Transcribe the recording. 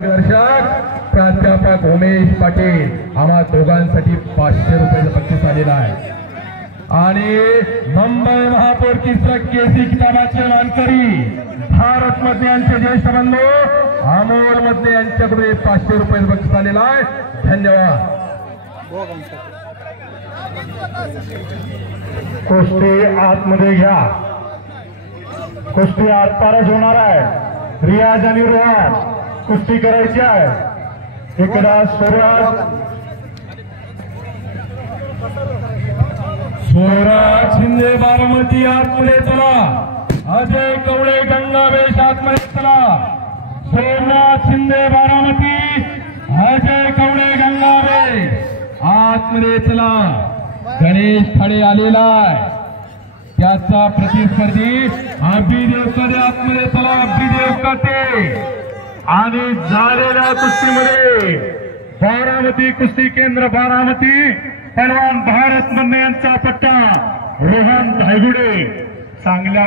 दर्शक प्राध्यापक उमेश पाटील आम्हा दोघांसाठी 500 रुपयाचं बक्षीस आलेलं आहे। आणि मुंबई महापौर केसरी केसी किताबाचे मानकरी भारत मध्ये यांचे ज्येष्ठ बंधू अमोल मध्ये यांच्याकडे 500 रुपयाचं बक्षीस आलेलं आहे। धन्यवाद। कुस्ती आतमध्ये घ्या। कुस्ती आतपारच होणार आहे। रियाज आणि रोहन कुस्ती करायची आहे। इकडा स्वराज शिंदे बारामती आतमध्ये चला। अजय कवळे गंगावेश आतमध्ये चला। सोमनाथ शिंदे बारामती अजय कवळे गंगावेश आतमध्ये चला। गणेश थाडे आलेला आहे त्याचा प्रतिस्पर्धी अभिदेव कदे आतमध्ये चला। अभिदेव कदे आणि झालेल्या कुस्तीमध्ये बारामती कुस्ती केंद्र बारामती पहलवान भारत मन्ने यांचा पट्टा रोहन धायगुडे चांगल्या